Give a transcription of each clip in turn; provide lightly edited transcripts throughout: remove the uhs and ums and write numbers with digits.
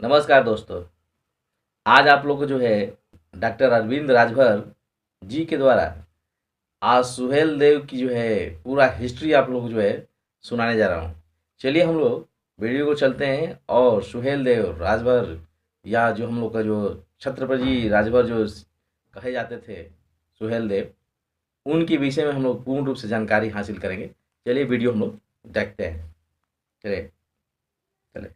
नमस्कार दोस्तों। आज आप लोग को जो है डॉक्टर अरविंद राजभर जी के द्वारा आज सुहेल देव की जो है पूरा हिस्ट्री आप लोग को जो है सुनाने जा रहा हूँ। चलिए हम लोग वीडियो को चलते हैं और सुहेल देव राजभर या जो हम लोग का जो छत्रपति राजभर जो कहे जाते थे सुहेल देव, उनके विषय में हम लोग पूर्ण रूप से जानकारी हासिल करेंगे। चलिए वीडियो हम लोग देखते हैं। चलिए चले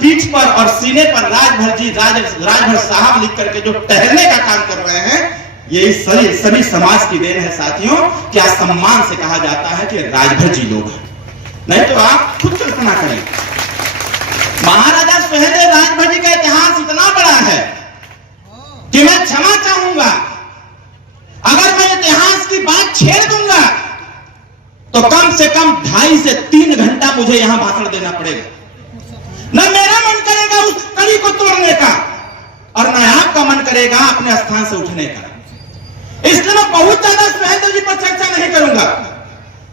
पीठ पर और सीने पर राजभर साहब लिख करके जो टहलने का काम कर रहे हैं, ये सभी समाज की देन है साथियों। क्या सम्मान से कहा जाता है कि राजभर जी लोग हैं, नहीं तो आप खुद कल्पना करें। महाराजा सुहेलदेव राजभर जी का इतिहास इतना बड़ा है कि मैं क्षमा चाहूंगा अगर मैं इतिहास की बात छेड़ दूंगा तो कम से कम 2.5 से 3 घंटा मुझे यहां भाषण देना पड़ेगा। न मेरा मन करेगा उस कड़ी को तोड़ने का और न आपका मन करेगा अपने स्थान से उठने का। इसलिए मैं बहुत ज्यादा सुहेलदेव जी पर चर्चा नहीं करूंगा,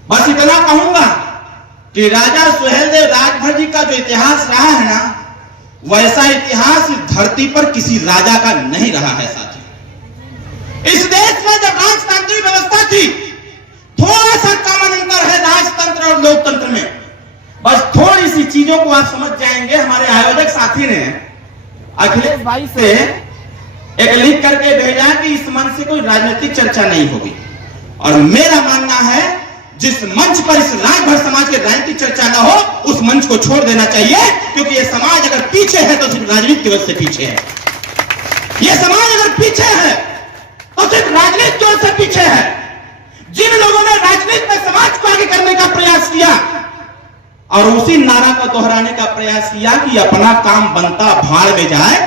बस इतना कहूंगा कि राजा सुहेलदेव राजभर जी का जो इतिहास रहा है ना, वैसा इतिहास इस धरती पर किसी राजा का नहीं रहा है साथियों। इस देश में जब राजतांत्रिक व्यवस्था थी, थोड़ा सा कॉमन अंतर है राजतंत्र और लोकतंत्र में। बस थोड़ी सी चीजों को आप समझ जाएंगे। हमारे आयोजक साथी ने अखिलेश भाई से एक लिख करके भेजा कि इस मंच से कोई राजनीतिक चर्चा नहीं होगी, और मेरा मानना है जिस मंच पर इस राजभर समाज की राजनीतिक चर्चा ना हो, उस मंच को छोड़ देना चाहिए, क्योंकि यह समाज अगर पीछे है तो सिर्फ राजनीति की वजह से पीछे है। यह समाज अगर पीछे है तो सिर्फ राजनीति की वजह से पीछे है। जिन लोगों ने राजनीति में समाज को आगे करने का प्रयास किया और उसी नारा को दोहराने का प्रयास किया कि अपना काम बनता भाड़ में जाए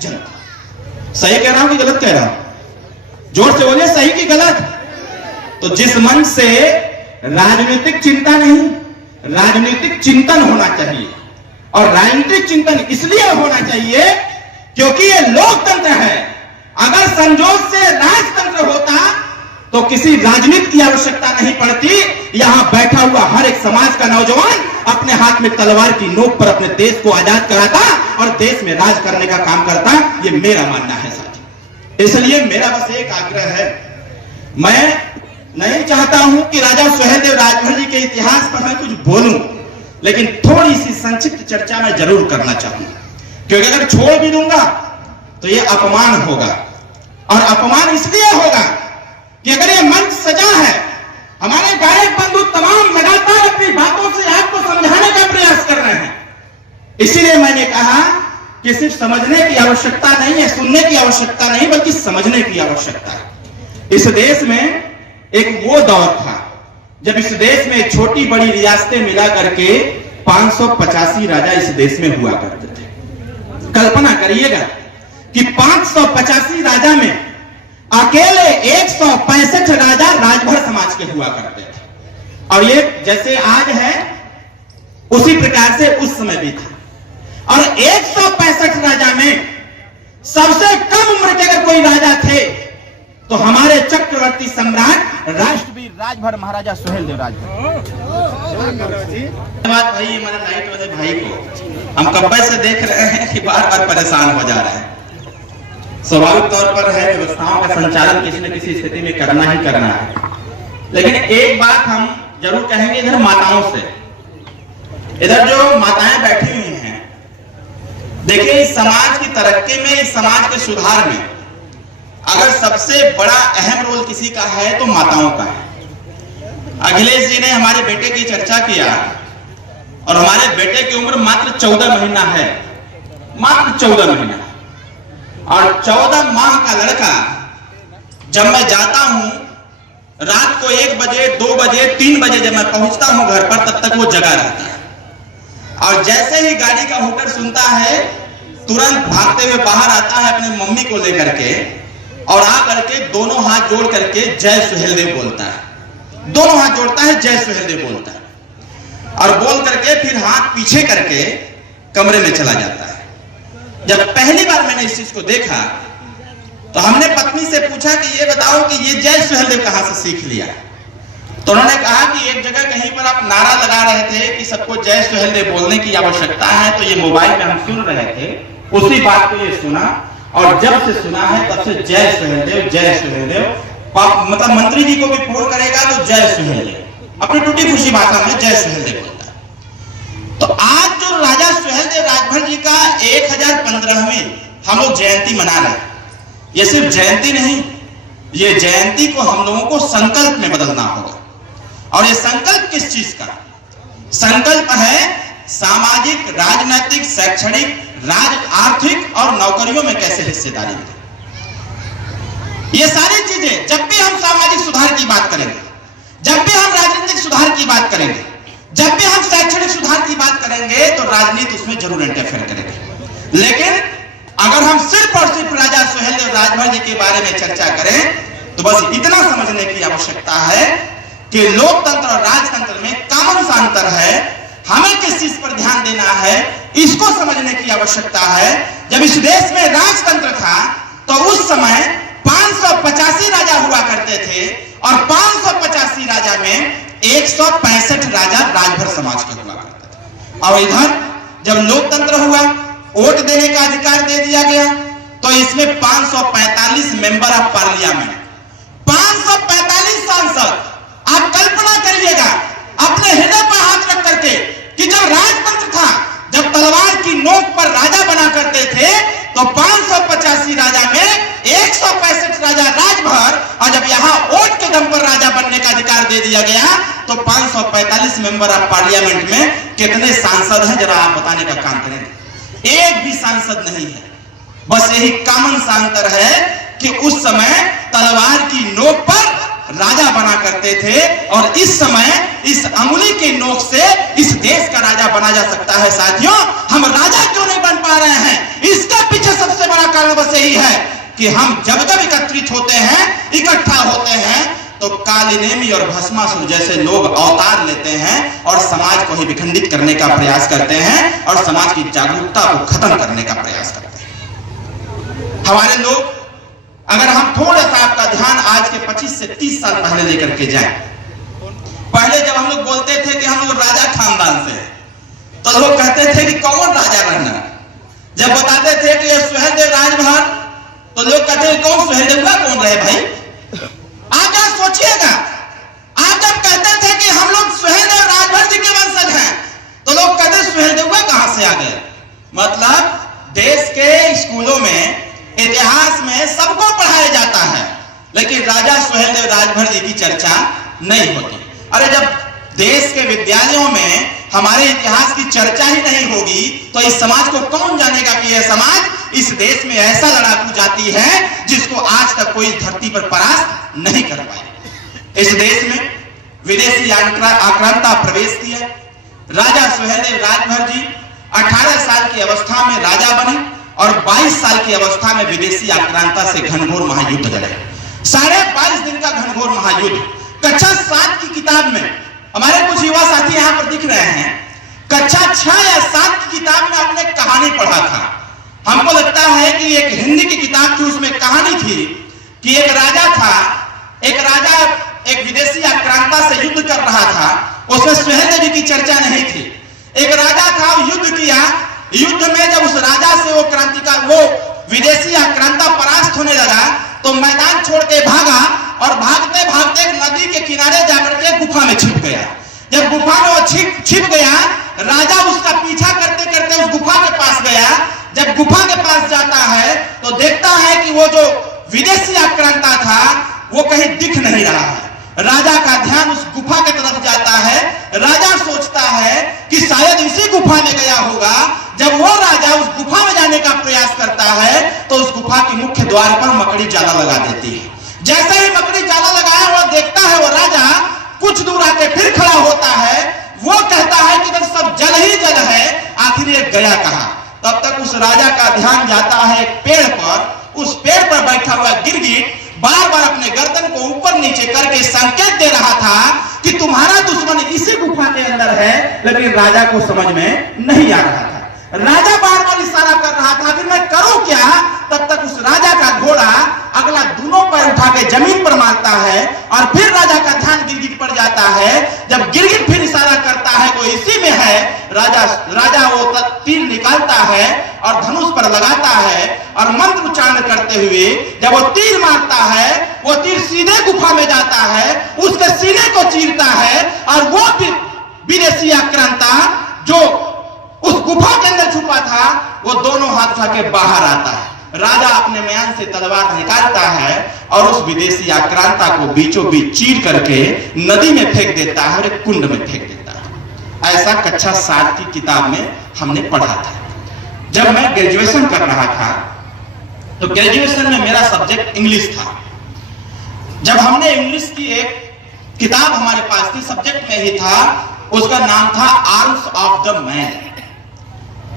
जनता। सही कह रहा हूं कि गलत कह रहा हूं? जोर से बोलिए, सही कि गलत? तो जिस मंच से राजनीतिक चिंता नहीं, राजनीतिक चिंतन होना चाहिए, और राजनीतिक चिंतन इसलिए होना चाहिए क्योंकि ये लोकतंत्र है। अगर संजोग से राजतंत्र होता तो किसी राजनीति की आवश्यकता नहीं पड़ती। यहां बैठा हुआ हर एक समाज का नौजवान अपने हाथ में तलवार की नोक पर अपने देश को आजाद कराता और देश में राज करने का काम करता। ये मेरा मानना है साथी। इसलिए मेरा बस एक आग्रह है, मैं नहीं चाहता हूं कि राजा सुहेलदेव राजभर जी के इतिहास पर मैं कुछ बोलूं, लेकिन थोड़ी सी संक्षिप्त चर्चा मैं जरूर करना चाहूंगा, क्योंकि अगर छोड़ भी दूंगा तो ये अपमान होगा। और अपमान इसलिए होगा कि अगर ये मंच सजा है, हमारे गायक बंधु तमाम लगातार अपनी बातों से आपको समझाने का प्रयास कर रहे हैं, इसीलिए मैंने कहा कि सिर्फ समझने की आवश्यकता नहीं है, सुनने की आवश्यकता नहीं, बल्कि समझने की आवश्यकता है। इस देश में एक वो दौर था जब इस देश में छोटी बड़ी रियासतें मिला करके 585 राजा इस देश में हुआ करते थे। कल्पना करिएगा कि 585 राजा में अकेले 165 राजा राजभर समाज के हुआ करते थे। और ये जैसे आज है उसी प्रकार से उस समय भी था। और 165 राजा में सबसे कम उम्र के अगर कोई राजा थे तो हमारे चक्रवर्ती सम्राट राष्ट्रवीर राजभर महाराजा सुहेलदेव राजभर। धन्यवाद भाई, हमारे लाइट वाले भाई को हम कब से देख रहे हैं कि बार बार परेशान हो जा रहे हैं। स्वाभाविक तौर पर है, व्यवस्थाओं का संचालन किसी न किसी स्थिति में करना ही करना है। लेकिन एक बात हम जरूर कहेंगे इधर माताओं से, इधर जो माताएं बैठी हुई हैं, देखिए इस समाज की तरक्की में, इस समाज के सुधार में अगर सबसे बड़ा अहम रोल किसी का है तो माताओं का है। अखिलेश जी ने हमारे बेटे की चर्चा किया और हमारे बेटे की उम्र मात्र 14 महीना है, मात्र 14 महीना। और 14 माह का लड़का जब मैं जाता हूं रात को 1 बजे 2 बजे 3 बजे जब मैं पहुंचता हूं घर पर, तब तक वो जगा रहता है। और जैसे ही गाड़ी का हुटर सुनता है तुरंत भागते हुए बाहर आता है अपनी मम्मी को लेकर के, और आ करके दोनों हाथ जोड़ करके जय सुहेलदेव बोलता है। दोनों हाथ जोड़ता है, जय सुहेलदेव बोलता है, और बोल करके फिर हाथ पीछे करके कमरे में चला जाता है। जब पहली बार मैंने इस चीज को देखा तो हमने पत्नी से पूछा कि ये बताओ कि ये जय सुहेलदेव कहां से सीख लिया। तो उन्होंने कहा कि एक जगह कहीं पर आप नारा लगा रहे थे कि सबको जय सुहेलदेव बोलने की आवश्यकता है, तो ये मोबाइल में हम सुन रहे थे, उसी बात को ये सुना और जब से सुना है तब से जय सुहेलदेव जय सुहेलदेव। मतलब मंत्री जी को भी फोन करेगा तो जय सुहेलदेव, अपनी टूटी फूसी भाषा में जय सुहेलदेव बोलता है। तो आज जो राजा सुहेलदेव राजभर जी का 1015वीं हम लोग जयंती मना रहे हैं, ये सिर्फ जयंती नहीं, ये जयंती को हम लोगों को संकल्प में बदलना होगा। और ये संकल्प किस चीज का? संकल्प है सामाजिक, राजनीतिक, शैक्षणिक, आर्थिक और नौकरियों में कैसे हिस्सेदारी मिले। ये सारी चीजें जब भी हम सामाजिक सुधार की बात करेंगे, जब भी हम राजनीतिक सुधार की बात करेंगे, जब भी हम शैक्षणिक सुधार की बात करेंगे तो राजनीति उसमें जरूर इंटरफेयर करेगी। लेकिन अगर हम सिर्फ और सिर्फ राजा सुहेलदेव राजभर जी के बारे में चर्चा करें तो बस इतना समझने की आवश्यकता है कि लोकतंत्र और राजतंत्र में कॉमन सा अंतर है। हमें किस चीज पर ध्यान देना है इसको समझने की आवश्यकता है। जब इस देश में राजतंत्र था तो उस समय 585 राजा हुआ करते थे और 585 राजा में 165 राजा राजभर समाज के हुआ करते थे। और इधर जब लोकतंत्र हुआ, वोट देने का अधिकार दे दिया गया, तो इसमें 545 मेंबर ऑफ पार्लियामेंट, 545 सांसद। आप कल्पना करिएगा अपने हृदय पर हाथ रख करके कि जब राजतंत्र था, जब तलवार की नोक पर राजा बना करते थे तो 585 राजा में 165 राजा राजभर, और जब यहां वोट के दम पर राजा बनने का अधिकार दे दिया गया तो 545 मेंबर ऑफ पार्लियामेंट में कितने सांसद हैं जरा आप बताने का काम करेंगे। एक भी सांसद नहीं है। बस यही कॉमन सा अंतर है कि उस समय तलवार की नोक पर राजा बना करते थे और इस समय इस अंगुली की नोक से इस देश का राजा बना जा सकता है। साथियों, हम राजा क्यों नहीं बन पा रहे हैं? इसका पीछे सबसे बड़ा कारण बस यही है कि हम जब जब एकत्रित होते हैं, इकट्ठा होते हैं, तो कालिनेमी और भस्मासुर जैसे लोग अवतार लेते हैं और समाज को ही विखंडित करने का प्रयास करते हैं और समाज की जागरूकता को खत्म करने का प्रयास करते हैं। हमारे लोग, अगर हम थोड़ा सा आपका ध्यान आज के 25 से 30 साल पहले लेकर के जाएं, पहले जब हम लोग बोलते थे कि हम लोग राजा खानदान से, तो लोग कहते थे कि कौन राजा रहना। जब बताते थे कि ये सुहेलदेव राजभर, तो लोग कहते हैं कौन सुहेलदेव का कौन रहे भाई। आप क्या सोचिएगा, आप जब कहते थे कि हम लोग सुहेलदेव राजभर जी के वंशज हैं, तो लोग कहते सुहेलदेव का कहां से आ गए। मतलब देश के स्कूलों में, इतिहास में सबको पढ़ाया जाता है, लेकिन राजा सुहेलदेव राजभर जी की चर्चा नहीं होती। अरे जब देश के विद्यालयों में हमारे इतिहास की चर्चा ही नहीं होगी तो इस समाज को कौन जानेगा कि यह समाज इस देश में ऐसा लड़ाकू जाति है जिसको आज तक कोई धरती पर परास्त नहीं कर पाए। इस देश में विदेशी आक्रांता प्रवेश किया। राजा सुहेलदेव राजभर जी 18 साल की अवस्था में राजा बने और 22 साल की अवस्था में विदेशी आक्रांता से घनघोर महायुद्ध लड़े। 22.5 दिन का घनघोर महायुद्ध। कक्षा 7 की किताब में, हमारे कुछ युवा साथी यहां पर दिख रहे हैं, कक्षा 6 या 7 की किताब में आपने कहानी पढ़ा था। हमको लगता है कि एक हिंदी की किताब थी, उसमें कहानी थी कि एक राजा था, एक राजा एक विदेशी आक्रांता से युद्ध कर रहा था। उसमें सुहेलदेव जी की चर्चा नहीं थी। एक राजा था, युद्ध किया, युद्ध में जब उस राजा से वो क्रांतिकार, वो विदेशी आक्रांता परास्त होने लगा तो मैदान छोड़ के भागा और भागते भागते नदी के किनारे जाकर के गुफा में छिप गया। जब गुफा में वो छिप गया, राजा उसका पीछा करते करते उस गुफा के पास गया। जब गुफा के पास जाता है तो देखता है कि वो जो विदेशी आक्रांता था वो कहीं दिख नहीं रहा है। राजा का ध्यान उस गुफा की तरफ जाता है। राजा सोचता है कि शायद इसी गुफा में गया होगा। जब वो राजा उस गुफा में जाने का प्रयास करता है तो उस गुफा के मुख्य द्वार पर मकड़ी जाला लगा देती है। जैसे ही मकड़ी जाला लगाया, वो देखता है, वो राजा कुछ दूर आके फिर खड़ा होता है। वो कहता है कि जब सब जल ही जल है, आखिर ये गया कहां। तब तक उस राजा का ध्यान जाता है एक पेड़ पर। उस पेड़ पर बैठा हुआ गिरगिट बार बार अपने गर्दन को ऊपर नीचे करके संकेत दे रहा था कि तुम्हारा दुश्मन इसी गुफा के अंदर है, लेकिन राजा को समझ में नहीं आ रहा था। राजा बार बार इशारा कर रहा था, फिर मैं करूं क्या? तब तक उस राजा का घोड़ा अगला दोनों पैर उठा के जमीन पर मारता है और फिर राजा का ध्यान गिरगिट पर जाता है। जब गिरगिट फिर इशारा करता है वो इसी में है, राजा वो तीर निकालता है और धनुष पर लगाता है और मंत्र उच्चारण करते हुए जब वो तीर मारता है, वो तीर सीधे गुफा में जाता है, उसके सीने को चीरता है और वो विदेशी आक्रांता जो उस गुफा के अंदर छुपा था वो दोनों हाथ उठा के बाहर आता है। राजा अपने म्यान से तलवार निकालता है और उस विदेशी आक्रांता को बीचों बीच चीर करके नदी में फेंक देता है और एक कुंड में फेंक देता है। ऐसा कक्षा 7 की किताब में हमने पढ़ा था। जब मैं ग्रेजुएशन कर रहा था तो ग्रेजुएशन में मेरा सब्जेक्ट इंग्लिश था। जब हमने इंग्लिश की एक किताब हमारे पास थी, सब्जेक्ट में ही था, उसका नाम था आर्म्स ऑफ द मैन।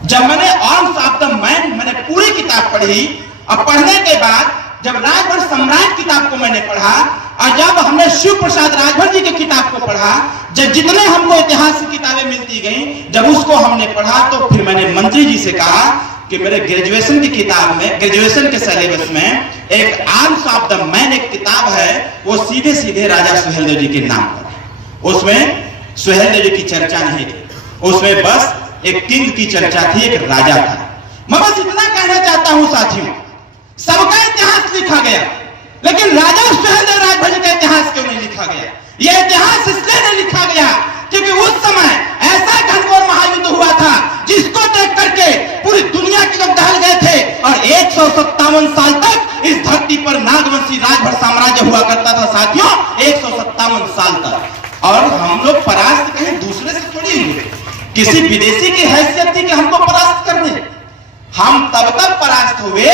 जब मैंने आर्म्स ऑफ द मैन मैंने पूरी किताब पढ़ी और पढ़ने के बाद जब राजभर सम्राट किताब को मैंने पढ़ा और जब हमने शिव प्रसाद राजभर जी की किताब को पढ़ा, जब जितने हमको इतिहास की किताबें मिलती गई, जब उसको हमने पढ़ा तो फिर मैंने मंत्री जी से कहा कि मेरे ग्रेजुएशन की किताब में, ग्रेजुएशन के सिलेबस में एक आर्म्स ऑफ द मैन एक किताब है, वो सीधे सीधे राजा सुहेलदेव जी के नाम पर है। उसमें सुहेलदेव जी की चर्चा नहीं थी, उसमें बस एक किंग की चर्चा थी, एक राजा था। मैं बस इतना कहना चाहता हूं साथियों, सबका इतिहास लिखा गया, लेकिन राजा सुहेलदेव राजभर का इतिहास क्यों नहीं लिखा गया? यह इतिहास इसलिए नहीं लिखा गया क्योंकि उस समय ऐसा घनघोर महायुद्ध हुआ था जिसको देख करके पूरी दुनिया के लोग दहल गए थे और 157 साल तक इस धरती पर नागवंशी राजभर साम्राज्य हुआ करता था साथियों, 157 साल तक। और हम लोग परास्त कहीं दूसरे से थोड़ी हुए, किसी विदेशी की हैसियत थी कि हमको परास्त कर दे। हम तब तक परास्त हुए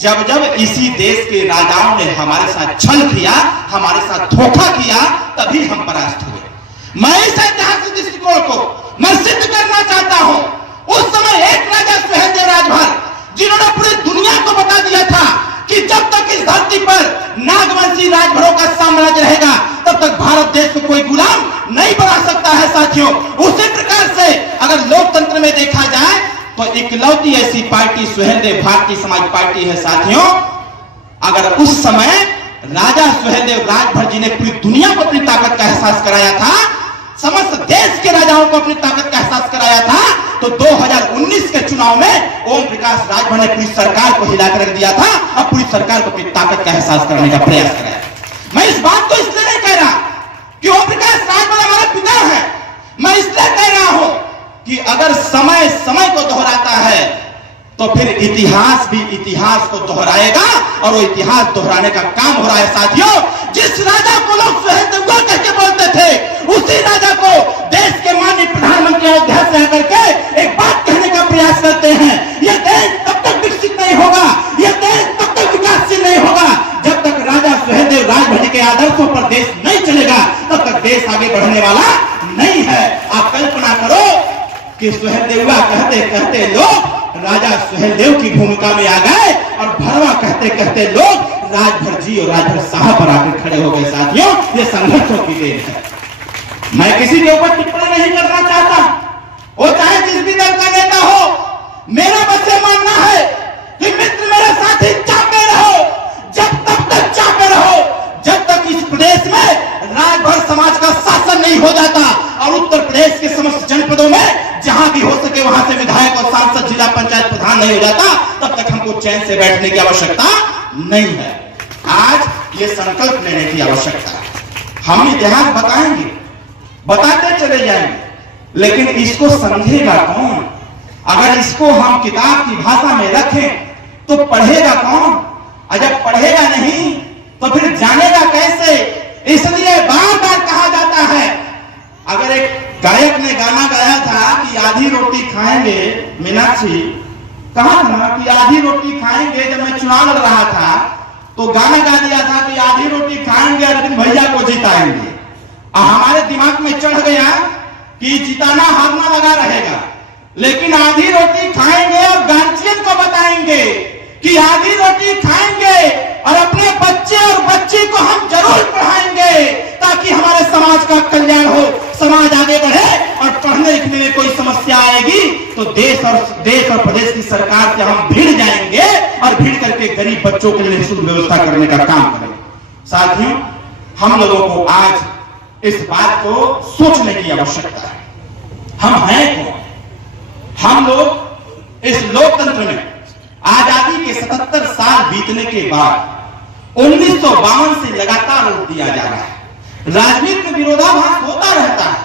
जब जब इसी देश के राजाओं ने हमारे साथ छल किया, हमारे साथ धोखा किया, तभी हम परास्त हुए। मैं इस ऐतिहासिक दृष्टिकोण को मैं सिद्ध करना चाहता हूं। उस समय एक राजा सुहेलदेव राजभर जिन्होंने पूरी दुनिया को बता दिया था कि जब तक इस धरती पर नागवंशी राजभरों का साम्राज्य रहेगा तब तक भारत देश को कोई गुलाम नहीं बना सकता है साथियों। उसी प्रकार से अगर लोकतंत्र में देखा जाए तो इकलौती ऐसी पार्टी सुहेलदेव भारतीय समाज पार्टी है साथियों। अगर उस समय राजा सुहेलदेव राजभर जी ने पूरी दुनिया को अपनी ताकत का एहसास कराया था, समस्त देश के राजाओं को अपनी ताकत का एहसास कराया था, तो 2019 के चुनाव में ओम प्रकाश राजभर ने पूरी सरकार को हिलाकर रख दिया था और पूरी सरकार को अपनी ताकत का एहसास करने का प्रयास कराया। मैं इस बात को इसलिए नहीं कह रहा कि ओम प्रकाश राजभर हमारे पिता है, मैं इसलिए कह रहा हूं कि अगर समय समय को दोहराता है तो फिर इतिहास भी इतिहास को दोहराएगा और वो इतिहास दोहराने का काम हो रहा है साथियों। जिस राजा को लोग सुहेलदेव कह के बोलते थे, उसी राजा को देश के माननीय प्रधानमंत्री अयोध्या से आकर के एक बात कहने का प्रयास करते हैं। यह देश तब तक विकसित नहीं होगा, यह देश तब तक विकासशील नहीं होगा जब तक राजा सुहेलदेव राजभर के आदर्शों पर देश नहीं चलेगा, तब तक देश आगे बढ़ने वाला नहीं है। आप कल्पना करो कि सुहेलदेव कहते कहते लोग राजा सुहेलदेव की भूमिका में आ गए और भरवा कहते कहते लोग राजभर जी और राजभर साहब पर आकर खड़े हो गए साथियों। ये संघर्षों की देन है। मैं किसी के ऊपर टिप्पणी नहीं करना चाहता, वो चाहे जिस भी दल का नेता हो। मेरा बस ये मानना है कि मित्र मेरे साथी चापे रहो, जब तक चापे रहो जब तक इस प्रदेश में राजभर समाज का शासन नहीं हो जाता और उत्तर प्रदेश के समस्त जनपदों में जहां भी हो सके वहां से विधायक और सांसद जिला पंचायत प्रधान नहीं हो जाता, तब तक हमको चैन से बैठने की आवश्यकता नहीं है। आज ये संकल्प लेने की आवश्यकता है। हम इतिहास बताएंगे, बताते चले जाएंगे, लेकिन इसको समझेगा कौन? अगर इसको हम किताब की भाषा में रखें तो पढ़ेगा कौन? और जब पढ़ेगा नहीं तो फिर जानेगा कैसे? इसलिए बार बार कहा जाता है, अगर एक गायक ने गाना गाया था कि आधी रोटी खाएंगे, मीनाक्षी कहा था कि आधी रोटी खाएंगे, जब मैं चुनाव लड़ रहा था तो गाना गा दिया था कि आधी रोटी खाएंगे अरविंद भैया को जिताएंगे। हमारे दिमाग में चढ़ गया कि जिताना हारना लगा रहेगा, लेकिन आधी रोटी खाएंगे और गार्जियन को बताएंगे कि आधी रोटी खाएंगे और अपने बच्चे और बच्ची को हम जरूर पढ़ाएंगे ताकि हमारे समाज का कल्याण हो, समाज आगे बढ़े और पढ़ने लिखने में कोई समस्या आएगी तो देश और प्रदेश की सरकार से हम भिड़ जाएंगे और भिड़ करके गरीब बच्चों के लिए निःशुल्क व्यवस्था करने का काम करेंगे। साथियों, हम लोगों को आज इस बात को सोचने की आवश्यकता है। हम हैं कौन? हम लोग इस लोकतंत्र में आजादी के 77 साल बीतने के बाद 1952 से लगातार वोट दिया जा रहा है। राजनीति में विरोधाभास होता रहता है,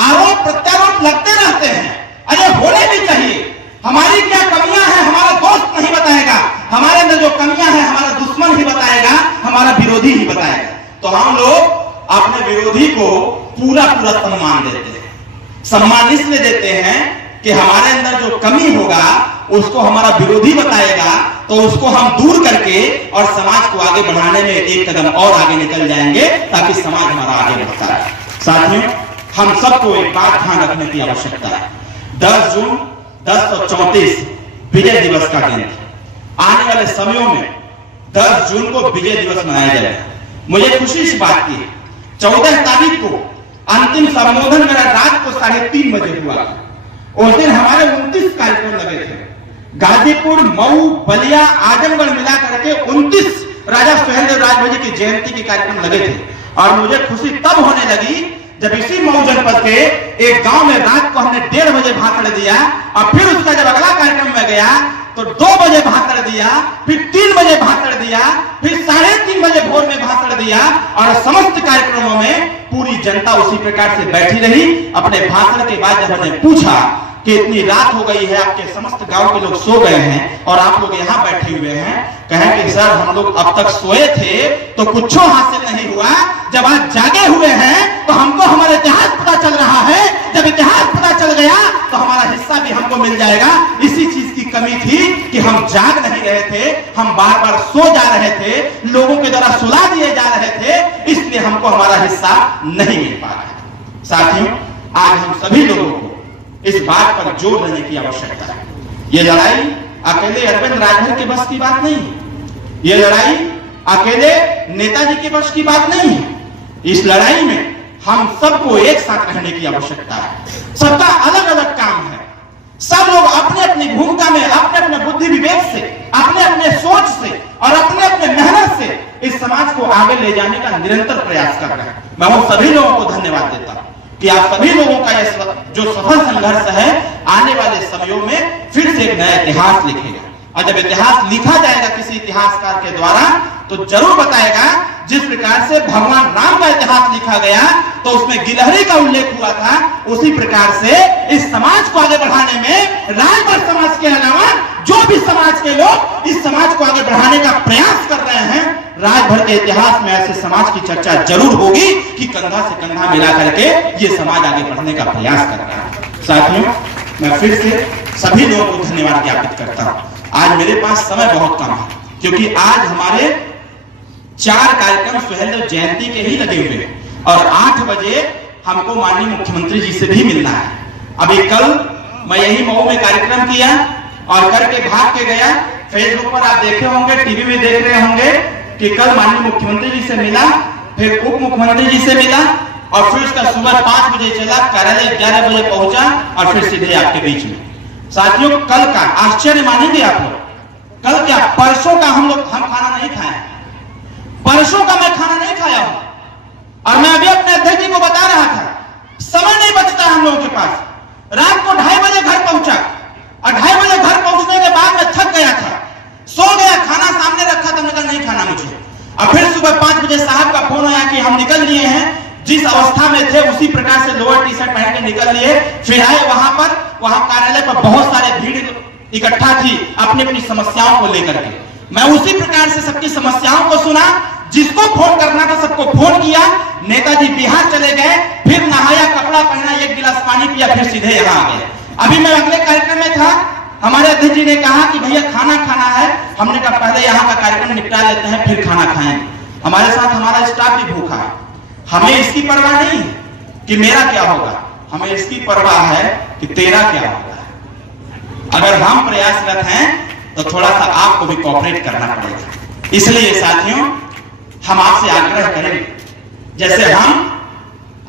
आरोप प्रत्यारोप लगते रहते हैं। अरे होने भी चाहिए। हमारी क्या कमियां हैं हमारा दोस्त नहीं बताएगा, हमारे अंदर जो कमियां हैं हमारा दुश्मन ही बताएगा, हमारा विरोधी ही बताएगा। तो हम लोग अपने विरोधी को पूरा सम्मान देते हैं। सम्मान इसलिए देते हैं कि हमारे अंदर जो कमी होगा उसको हमारा विरोधी बताएगा, तो उसको हम दूर करके और समाज को आगे बढ़ाने में एक कदम और आगे निकल जाएंगे ताकि समाज हमारा आगे बढ़ता है। साथियों, हम सबको एक बात ध्यान रखने की आवश्यकता है। 10 जून 1034 विजय दिवस का दिन है। आने वाले समयों में 10 जून को विजय दिवस मनाया जाएगा। मुझे खुशी इस बात की 14 तारीख को अंतिम संबोधन मेरा रात को 3:30 बजे हुआ। उस दिन हमारे 29 कार्यक्रम लगे थे। गाजीपुर, मऊ, बलिया, आजमगढ़ मिला करके 29 राजा सुहेलदेव राजभर की जयंती के कार्यक्रम लगे थे। और मुझे खुशी तब होने लगी जब इसी मऊ जनपद के एक गांव में रात को हमने 1:30 बजे भाषण दिया और फिर उसका जब अगला कार्यक्रम में गया तो 2 बजे भाषण दिया, फिर 3 बजे भाषण दिया, फिर 3:30 बजे भोर में भाषण दिया और समस्त कार्यक्रमों में पूरी जनता उसी प्रकार से बैठी रही। अपने भाषण के बाद जब हमने पूछा कि इतनी रात हो गई है, आपके समस्त गांव के लोग सो गए हैं और आप लोग यहाँ बैठे हुए हैं, कहें कि सर हम लोग अब तक सोए थे तो कुछ हासिल नहीं हुआ, जब आज जागे हुए हैं तो हमको हमारा इतिहास पता चल रहा है, जब इतिहास पता चल गया तो हमारा हिस्सा भी हमको मिल जाएगा। इसी चीज की कमी थी कि हम जाग नहीं रहे थे, हम बार बार सो जा रहे थे, लोगों के द्वारा सुला दिए जा रहे थे, इसलिए हमको हमारा हिस्सा नहीं मिल पा रहा। साथियों, आज हम सभी लोगों को इस बात पर जोर देने की आवश्यकता है। ये लड़ाई अकेले अरविंद राजभर के बस की बात नहीं है, ये लड़ाई अकेले नेताजी के बस की बात नहीं है। इस लड़ाई में हम सबको एक साथ रहने की आवश्यकता है। सबका अलग अलग काम है, सब लोग अपने अपनी भूमिका में अपने अपने बुद्धि विवेक से, अपने अपने सोच से और अपने अपने मेहनत से इस समाज को आगे ले जाने का निरंतर प्रयास कर रहे हैं। मैं उन सभी लोगों को धन्यवाद देता हूं कि आप सभी लोगों का यह जो सफल संघर्ष है आने वाले समयों में फिर से एक नया इतिहास लिखेगा। और जब इतिहास लिखा जाएगा किसी इतिहासकार के द्वारा तो जरूर बताएगा जिस प्रकार से भगवान राम का इतिहास लिखा गया तो उसमें गिलहरी का उल्लेख हुआ था, उसी प्रकार से इस समाज को आगे बढ़ाने में राजभर समाज के अलावा जो भी समाज के लोग इस समाज को आगे बढ़ाने का प्रयास कर रहे हैं, राजभर के इतिहास में ऐसे समाज की चर्चा जरूर होगी कि कंधा से कंधा मिला करके ये समाज आगे बढ़ने का प्रयास कर रहा है। साथियों, मैं फिर से सभी लोगों को धन्यवाद ज्ञापित करता हूं। आज मेरे पास समय बहुत कम है क्योंकि आज हमारे 4 कार्यक्रम सुहेलदेव जयंती के ही लगे हुए हैं और 8 बजे हमको माननीय मुख्यमंत्री जी से भी मिलना है। अभी कल मैं यही मऊ में कार्यक्रम किया और करके भाग के गया। फेसबुक पर आप देखे होंगे, टीवी में देख रहे होंगे कि कल माननीय मुख्यमंत्री जी से मिला, फिर उप मुख्यमंत्री जी से मिला और फिर उसका सुबह 5 बजे चला, कार्यालय 11 बजे पहुंचा और फिर सीधे आपके बीच में। साथियों, कल का आश्चर्य मानेंगे आप लोग, कल क्या परसों का हम खाना नहीं खाए, परसों का मैं खाना नहीं खाया हूं। और मैं अभी अपने अध्यक्ष जी को बता रहा था, समय नहीं बचता हम लोगों के पास। रात को 2:30 बजे घर पहुंचा और 2:30 बजे घर पहुंचने के बाद मैं थक गया था, सो गया, खाना सामने रखा था, मैंने कहा नहीं खाना मुझे। और फिर सुबह 5 बजे साहब का फोन आया कि हम निकल लिए हैं, जिस अवस्था में थे उसी प्रकार से लोअर टी शर्ट पहन के निकल लिए। फिर आए वहां कार्यालय पर बहुत सारे भीड़ इकट्ठा थी अपनी अपनी समस्याओं को लेकर के। मैं उसी प्रकार से सबकी समस्याओं को सुना, जिसको फोन करना था सबको फोन किया। नेताजी बिहार चले गए, फिर नहाया, कपड़ा पहना, 1 गिलास पानी पिया, फिर सीधे यहाँ आ गए। अभी मैं अगले कार्यक्रम में था, हमारे अध्यक्ष जी ने कहा कि भैया खाना खाना है। हमने कहा पहले यहाँ का कार्यक्रम निपटा लेते हैं फिर खाना खाएंगे। हमारे साथ हमारा स्टाफ भी भूखा है। हमें इसकी परवाह नहीं कि मेरा क्या होगा, हमें इसकी परवाह है कि तेरा क्या होगा। अगर हम प्रयासरत हैं तो थोड़ा सा आपको भी कोऑपरेट करना पड़ेगा। इसलिए साथियों, हम आपसे आग्रह करेंगे, जैसे हम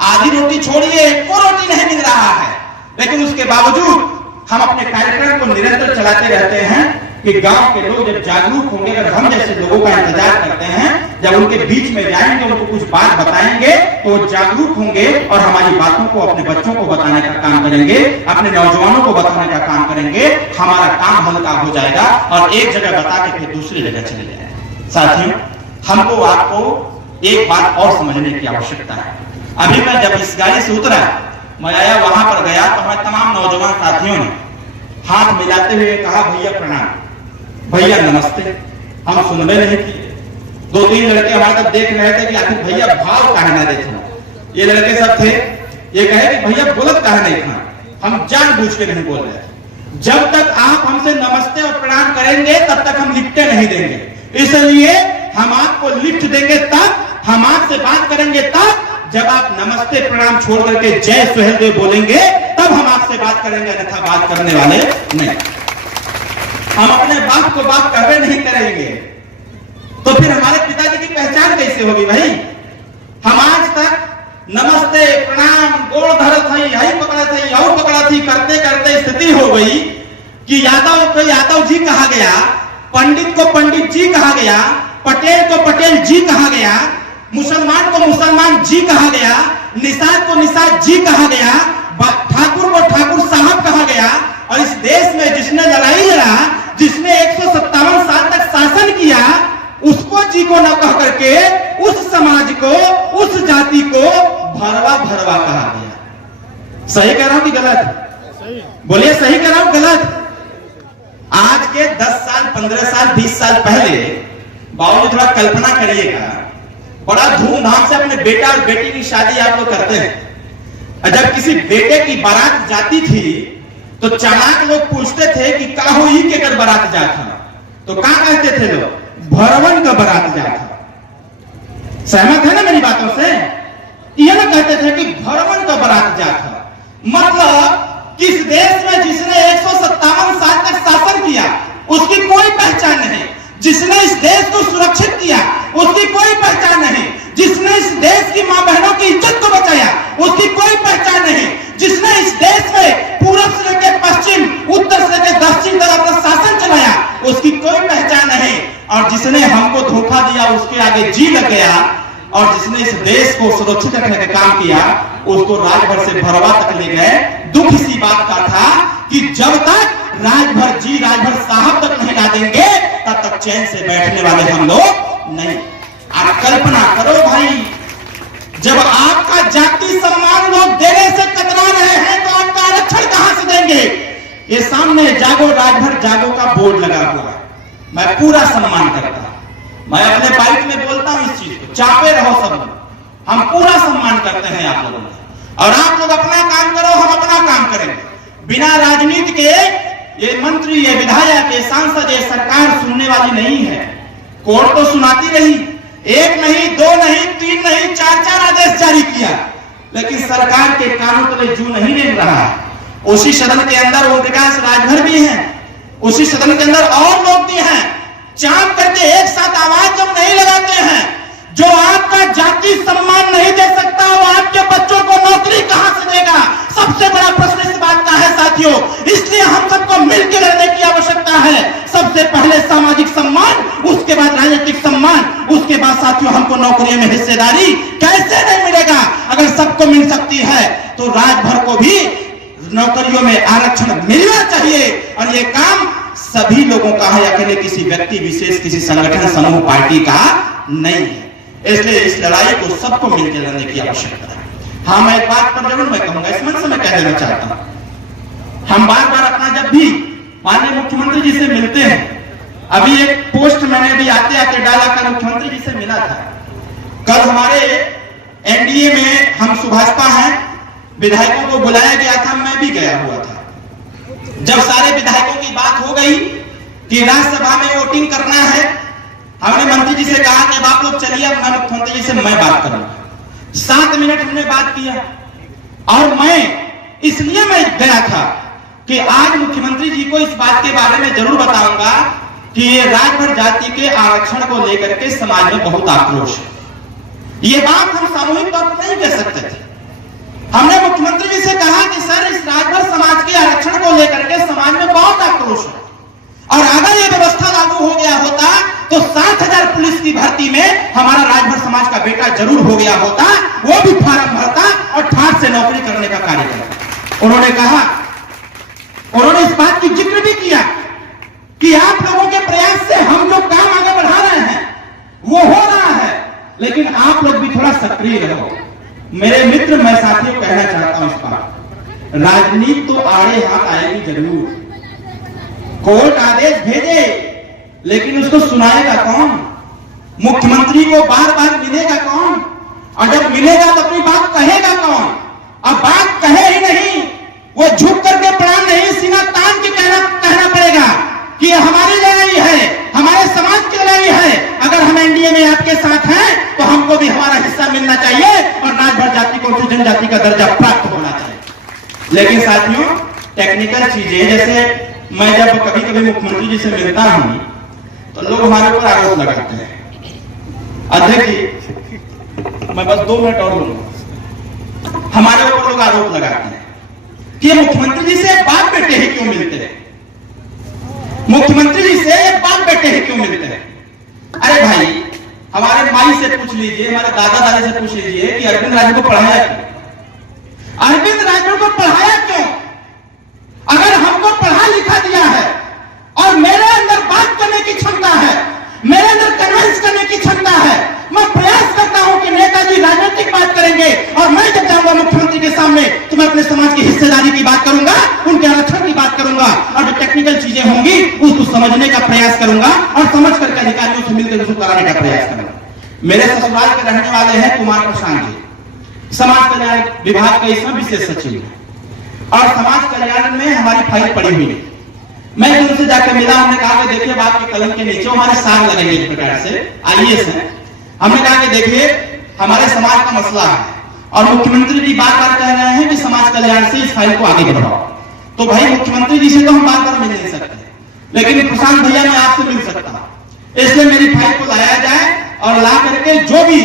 आधी रोटी छोड़िए, एक को रोटी नहीं मिल रहा है, लेकिन उसके बावजूद हम अपने कार्यक्रम को निरंतर चलाते रहते हैं कि गांव के लोग जब जागरूक होंगे, अगर हम जैसे लोगों का इंतजार करते हैं, जब उनके बीच में जाएंगे, उनको कुछ बात बताएंगे तो वो जागरूक होंगे और हमारी बातों को अपने बच्चों को बताने का काम करेंगे, अपने नौजवानों को बताने का काम करेंगे, हमारा काम हल्का हो जाएगा और एक जगह बता के फिर दूसरी जगह चले जाएंगे। साथियों, हमको आपको एक बात और समझने की आवश्यकता है। अभी मैं जब इस गाड़ी से उतरा, मैं आया वहां पर गया तो हमारे तमाम नौजवान साथियों ने हाथ मिलाते हुए कहा, भैया प्रणाम, भैया नमस्ते। हम सुनने नहीं किए। 2-3 लड़के हमारे तक देख रहे थे कि आखिर भैया भाव काहे ना देते। ये लड़के सब थे, ये कहे कि भैया बोलत काहे नहीं था। हम जानबूझ के नहीं बोल रहे थे। जब तक आप हमसे नमस्ते और प्रणाम करेंगे तब तक हम लिफ्टें नहीं देंगे, इसलिए हम आपको लिफ्ट देंगे तब, हम आपसे बात करेंगे तब, जब आप नमस्ते प्रणाम छोड़ करके जय सुहेलदेव बोलेंगे तब हम आपसे बात करेंगे, अन्यथा बात करने वाले नहीं। हम अपने बाप को बाप कहवे नहीं करेंगे तो फिर हमारे पिताजी की पहचान कैसे होगी भाई। हम आज तक नमस्ते प्रणाम गोड़ धरत थी, यही पकड़ा थी, और पकड़ा थी, करते करते स्थिति हो गई कि यादव को यादव जी कहा गया, पंडित को पंडित जी कहा गया, पटेल को पटेल जी कहा गया, मुसलमान को मुसलमान जी कहा गया, निषाद को निषाद जी कहा गया, ठाकुर को ठाकुर साहब कहा गया। और इस देश में जिसने लड़ाई लड़ा, जिसने 157 साल तक शासन किया, उसको जी को न कह करके उस समाज को, उस जाति को भरवा भरवा कहा गया। सही कह रहा हूं कि गलत? बोलिए सही कह रहा हूं गलत? आज के 10 साल 15 साल 20 साल पहले बाबू थोड़ा कल्पना करिएगा, बड़ा धूमधाम से अपने बेटा और बेटी की शादी आप लोग करते हैं। जब किसी बेटे की बारात जाती थी तो चालाक लोग पूछते थे कि का हो ही के कर बारात जाता, तो क्या कहते थे लोग? भरवन का बारात जाता। सहमत है ना मेरी बातों से? ये ना कहते थे कि भरवन का बारात जाता, मतलब किस देश में जिसने 157 साल तक शासन किया उसकी कोई पहचान नहीं, जिसने इस देश को सुरक्षित किया उसकी कोई पहचान नहीं, जिसने इस देश की मां बहनों की इज्जत को बचाया उसकी कोई पहचान नहीं, जिसने इस देश में पूरब से लेकर पश्चिम, उत्तर से लेकर दक्षिण तक अपना शासन चलाया उसकी कोई पहचान नहीं, और जिसने हमको धोखा दिया उसके आगे जी लग गया, और जिसने इस देश को सुरक्षित रखने का काम किया उसको राजभर से भरवा तक ले गए। दुख इसी बात का था कि जब तक राजभर जी, राजभर साहब तक नहीं ला देंगे तब तक चैन से बैठने वाले हम लोग नहीं। आप कल्पना करो भाई, जब आपका जाति सम्मान लोग देने से कतरा रहे हैं तो आपका आरक्षण कहां से देंगे? ये सामने जागो राजभर जागो का बोर्ड लगा हुआ है, मैं पूरा सम्मान करता हूं, मैं अपने बाइक में बोलता हूं इस चीज को, चापे रहो सब लोग, हम पूरा सम्मान करते हैं आप लोगों का, और आप लोग अपना काम करो, हम अपना काम करेंगे। बिना राजनीति के ये मंत्री, ये विधायक, ये सांसद, ये सरकार सुनने वाली नहीं है। कोर्ट तो सुनाती रही, 1 नहीं 2 नहीं 3 नहीं 4 आदेश जारी किया, लेकिन सरकार के कानों तले जू नहीं मिल रहा है। उसी सदन के अंदर ओम प्रकाश राजभर भी हैं, उसी सदन के अंदर और लोग भी हैं, चाप करके एक साथ आवाज जब नहीं लगाते हैं, जो आपका जाति सम्मान नहीं दे सकता वो आपके बच्चों को नौकरी कहां से देगा? सबसे बड़ा प्रश्न इस बात का है साथियों, इसलिए हम सबको मिलकर लड़ने की आवश्यकता है। सबसे पहले सामाजिक सम्मान, उसके बाद राजनीतिक सम्मान, उसके बाद साथियों हमको नौकरियों में हिस्सेदारी कैसे नहीं मिलेगा? अगर सबको मिल सकती है तो राजभर को भी नौकरियों में आरक्षण मिलना चाहिए, और ये काम सभी लोगों का है, अकेले किसी व्यक्ति विशेष, किसी संगठन समूह पार्टी का नहीं है। इसलिए इस लड़ाई को सबको मिलकर लड़ने की आवश्यकता है। हाँ, मैं एक बात पर जरूर मैं कहूंगा, इस मंच से मैं कह देना चाहता हूं, हम बार बार अपना जब भी माननीय मुख्यमंत्री जी से मिलते हैं, अभी एक पोस्ट मैंने भी आते आते डाला, कल मुख्यमंत्री जी से मिला था। कल हमारे एनडीए में हम सुभाषपा हैं, विधायकों को बुलाया गया था, मैं भी गया हुआ था। जब सारे विधायकों की बात हो गई कि राज्यसभा में वोटिंग करना है, हमने मंत्री जी से कहा कि आप लोग चलिए, मैं मुख्यमंत्री जी से मैं बात करूंगा। 7 मिनट हमने बात किया, और मैं इसलिए मैं गया था कि आज मुख्यमंत्री जी को इस बात के बारे में जरूर बताऊंगा कि ये राजभर जाति के आरक्षण को लेकर के समाज में बहुत आक्रोश है। ये बात हम सामूहिक तौर पर नहीं कह सकते थे, हमने मुख्यमंत्री जी से कहा कि सर इस राजभर समाज के आरक्षण को लेकर के समाज में बहुत आक्रोश है, और अगर ये व्यवस्था लागू हो गया होता तो 60,000 पुलिस की भर्ती में हमारा राजभर समाज का बेटा जरूर हो गया होता, वो भी फार्म भरता और ठाठ से नौकरी करने का कार्य करता। उन्होंने कहा, उन्होंने इस बात की जिक्र भी किया कि आप लोगों के प्रयास से हम लोग काम आगे बढ़ा रहे हैं, वो हो रहा है, लेकिन आप लोग भी थोड़ा सक्रिय रहो। मेरे मित्र, मैं साथियों कहना चाहता हूं इस बात, राजनीति तो आड़े हाथ आएगी जरूर, कोर्ट आदेश भेजे लेकिन उसको सुनाएगा कौन? मुख्यमंत्री को बार बार मिलेगा कौन? और जब मिलेगा तो अपनी बात कहेगा कौन? अब बात कहे ही नहीं, वो झुक करके प्रणाम नहीं, सीना तान के कहना पड़ेगा कि ये हमारी लड़ाई है, हमारे समाज की लड़ाई है, अगर हम एनडीए में आपके साथ हैं तो हमको भी हमारा हिस्सा मिलना चाहिए और राजभर जाति को जनजाति का दर्जा प्राप्त होना चाहिए। लेकिन साथियों, टेक्निकल चीजें, जैसे मैं जब कभी कभी मुख्यमंत्री जी से मिलता हूं तो लोग हमारे ऊपर आरोप लगाते हैं। अध्यक्ष जी, मैं बस 2 मिनट और लूंगा। हमारे ऊपर लोग आरोप लगाते हैं कि मुख्यमंत्री जी से बाप बेटे ही क्यों मिलते हैं, मुख्यमंत्री जी से बाप बेटे ही क्यों मिलते हैं। अरे भाई, हमारे माई से पूछ लीजिए, हमारे दादा दादी से पूछ लीजिए कि अरविंद राजभर को पढ़ाया क्यों, अरविंद राजभर को पढ़ाया क्यों? अगर हमको पढ़ा लिखा दिया है और मेरे अंदर बात करने की क्षमता है, मेरे अंदर कन्विंस करने की क्षमता है, मैं प्रयास करता हूं कि नेताजी राजनीतिक बात करेंगे और मैं जब जाऊंगा मुख्यमंत्री के सामने तो मैं अपने समाज की हिस्सेदारी की बात करूंगा, उनके आरक्षण की बात करूंगा, और जो टेक्निकल चीजें होंगी उसको समझने का प्रयास करूंगा और समझ करके अधिकारियों से मिलकर उसको कराने का प्रयास करूंगा। मेरे ससुराल के रहने वाले हैं कुमार प्रशांत जी, समाज कल्याण विभाग के इसमें विशेष सचिव है, और समाज कल्याण में हमारी फाइल पड़ी हुई है। मैं उनसे जाकर मिला, हमने कहा कि देखिए बाप के कलम के नीचे हमारे साग लगेंगे, इस प्रकार से आईएएस हैं। हमने कहा कि देखिए हमारे समाज का मसला है और मुख्यमंत्री जी बार बार कह रहे हैं कि समाज कल्याण से इस फाइल को आगे बढ़ाओ, तो भाई मुख्यमंत्री जी से तो हम बार बार मिल नहीं सकते, लेकिन प्रशांत भैया मैं आपसे मिल सकता हूं, इसलिए मेरी फाइल को लाया जाए और ला करके जो भी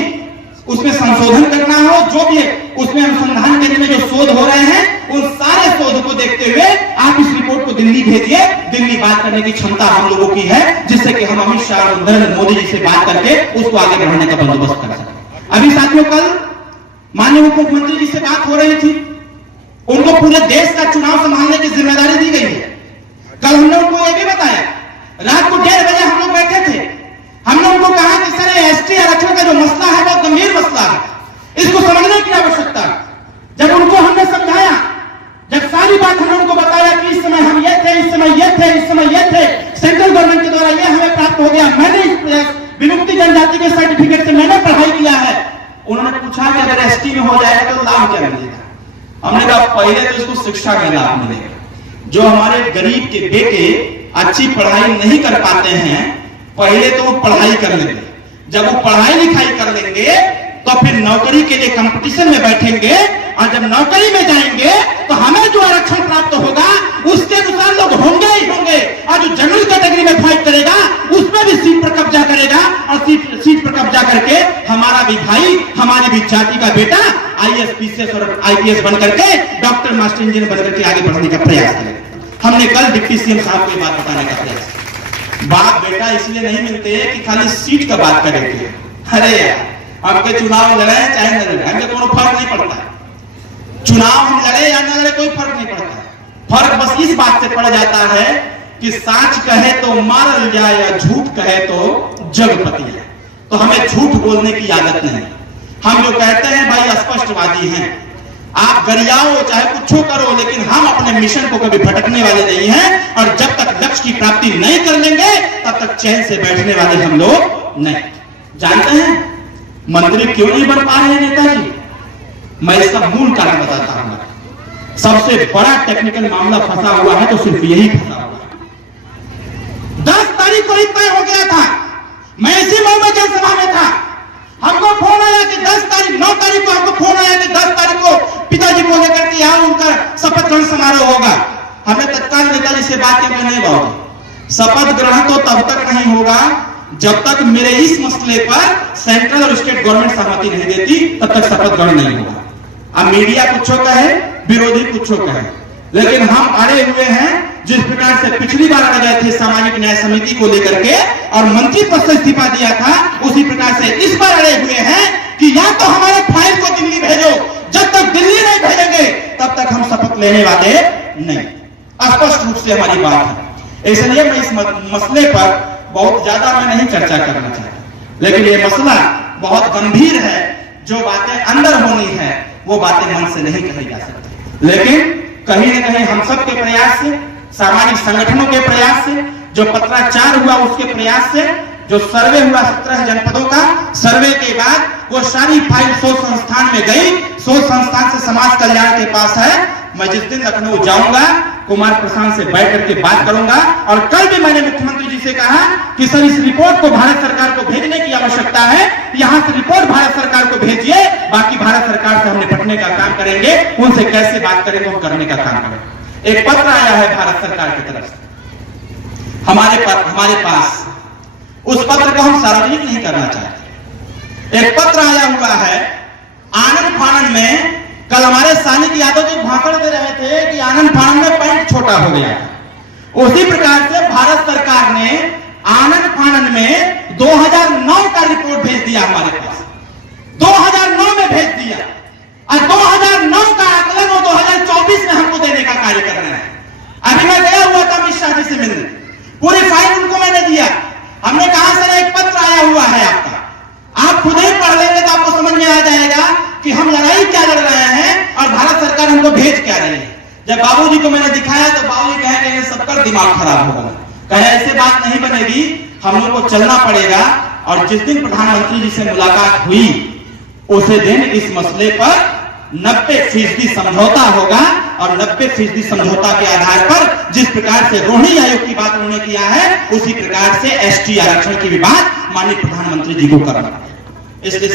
उसमें संशोधन करना हो, जो भी उसमें अनुसंधान केंद्र में जो शोध हो रहे हैं उन सारे शोध को देखते हुए आप इस रिपोर्ट को दिल्ली भेजिए। दिल्ली बात करने की क्षमता हम लोगों की है, जिससे कि हम अमित शाह और नरेंद्र मोदी जी से बात करके उसको आगे बढ़ाने का बंदोबस्त कर सकें। अभी साथियों, कल माननीय उप मुख्यमंत्री जी से बात हो रही थी, उनको पूरे देश का चुनाव संभालने की जिम्मेदारी दी गई है। कल हमने उनको यह भी बताया, रात को 1:30 बजे हम लोग बैठे थे, हमने उनको कहा कि सर एसटी आरक्षण का जो मसला है बहुत गंभीर मसला है, इसको समझने की आवश्यकता है। जब उनको हमने समझाया, जब सारी बात हमने उनको बताया कि इस समय हम ये थे, इस समय ये थे, इस समय ये थे, सेंट्रल गवर्नमेंट के द्वारा ये हमें प्राप्त हो गया, मैंने इस विमुक्ति जनजाति के सर्टिफिकेट से मैंने पढ़ाई किया है। उन्होंने पूछा कि अगर एसटी में हो जाएगा तो लाभ क्या मिलेगा। हमने कहा पहले तो इसको शिक्षा का लाभ मिलेगा। जो हमारे गरीब के बेटे अच्छी पढ़ाई नहीं कर पाते हैं, पहले तो वो पढ़ाई कर लेंगे, जब वो पढ़ाई लिखाई कर लेंगे तो फिर नौकरी के लिए कंपटीशन में बैठेंगे, और जब नौकरी में जाएंगे तो हमें जो आरक्षण प्राप्त होगा उसके अनुसार लोग होंगे ही होंगे, और जो जनरल कैटेगरी में फाइट करेगा उसमें भी सीट पर कब्जा करेगा, और सीट पर कब्जा करके हमारा भी भाई, हमारी भी जाति का बेटा आईएएस, पीसीएस और आईपीएस बन करके डॉक्टर, मास्टर इंजीनियर बन करके आगे बढ़ने का प्रयास करेगा। हमने कल डिप्टी सीएम साहब को बात बताने का प्रयास, बाप बेटा इसलिए नहीं मिलते कि खाली सीट का बात करेंगे। अरे यार, आपके चुनाव लड़े चाहे न लड़े, हमें कोनो फर्क नहीं पड़ता, चुनाव हम लड़े या न लड़े कोई फर्क नहीं पड़ता। फर्क बस इस बात से पड़ जाता है कि सच कहे तो मार जाए या झूठ कहे तो जगपति है। तो हमें झूठ बोलने की आदत नहीं। हम जो कहते हैं भाई स्पष्टवादी हैं, आप गरियाओ चाहे कुछ करो, लेकिन हम अपने मिशन को कभी भटकने वाले नहीं हैं, और जब तक लक्ष्य की प्राप्ति नहीं कर लेंगे तब तक चैन से बैठने वाले हम लोग नहीं। जानते हैं मंत्री क्यों नहीं बन पा रहे हैं नेताजी? मैं इसका मूल कारण बताता हूं। सबसे बड़ा टेक्निकल मामला फंसा हुआ है तो सिर्फ यही फंसा हुआ है। 10 तारीख को ही तय हो गया था, मैं इसी मऊ जनसभा में था, हमको फोन आया कि 9 तारीख को हमको फोन आया कि 10 तारीख को पिताजी को लेकर के यहाँ उनका शपथ ग्रहण समारोह होगा। हमने तत्काल नेताजी से बात की, नहीं बाबू शपथ ग्रहण तो तब तक नहीं होगा जब तक मेरे इस मसले पर सेंट्रल और स्टेट गवर्नमेंट सहमति नहीं देती, तब तक शपथ ग्रहण नहीं होगा। अब मीडिया कुछ कहे, विरोधी कुछ कहे, लेकिन हम अड़े हुए हैं जिस प्रकार से पिछली बार अड़ गए थे सामाजिक न्याय समिति को लेकर के और मंत्री पद से इस्तीफा दिया था, उसी प्रकार से इस बार अड़े हुए हैं कि या तो हमारे फाइल को दिल्ली भेजो, जब तक दिल्ली नहीं भेजेंगे तब तक हम शपथ लेने वाले नहीं। स्पष्ट रूप से हमारी बात है। इसलिए मैं इस मसले पर बहुत ज्यादा मैं नहीं चर्चा करना चाहता, लेकिन ये मसला बहुत गंभीर है। जो बातें अंदर होनी है वो बातें मन से नहीं कही जा सकती, लेकिन कहीं न कहीं हम सब के प्रयास से, सामाजिक संगठनों के प्रयास से, जो पत्राचार हुआ उसके प्रयास से, जो सर्वे हुआ 17 जनपदों का, सर्वे के बाद वो सारी फाइल शोध संस्थान में गई। शोध संस्थान से समाज कल्याण के पास है। मैं जिस दिन लखनऊ जाऊंगा कुमार प्रशांत से बैठ करके बात करूंगा, और कल भी मैंने मुख्यमंत्री जी से कहा कि सर इस रिपोर्ट को भारत सरकार को भेजने की आवश्यकता है, यहां से रिपोर्ट भारत सरकार को भेजिए, बाकी भारत सरकार से हम निपटने का काम करेंगे, उनसे कैसे बात करेंगे हम करने का काम करेंगे। एक पत्र आया है भारत सरकार की तरफ से हमारे पास, उस पत्र को हम सार्वजनिक नहीं करना चाहते। एक पत्र आया हुआ है आनंद फानन में। कल हमारे सानिक यादव जी भाषण दे रहे थे कि आनंद फानन में पैंट छोटा हो गया। उसी प्रकार से भारत सरकार ने आनंद फानन में 2009 का रिपोर्ट भेज दिया हमारे पास, 2009 में भेज दिया, और 2009 का आकलन और 2024 में हमको देने का कार्य कर रहे हैं। अभी मैं गया हुआ था अमित शाह जी से मिलने, पूरी फाइल उनको मैंने दिया। हमने कहा सर एक पत्र आया हुआ है आपका, आप खुद ही पढ़ लेंगे तो आपको समझ में आ जाएगा कि हम लड़ाई क्या लड़ रहे हैं और भारत सरकार हमको भेज क्या रही है। जब बाबूजी को मैंने दिखाया तो बाबूजी कहे सबका दिमाग खराब होगा, कहे ऐसे बात नहीं बनेगी, हम लोग को चलना पड़ेगा। और जिस दिन प्रधानमंत्री जी से मुलाकात हुई उसी दिन इस मसले पर 90% समझौता होगा, और 90% समझौता के आधार पर जिस प्रकार से रोहिणी आयोग की बात उन्होंने किया है उसी प्रकार से एसटी आरक्षण की भी बात माननीय प्रधानमंत्री जी को करना। इसलिए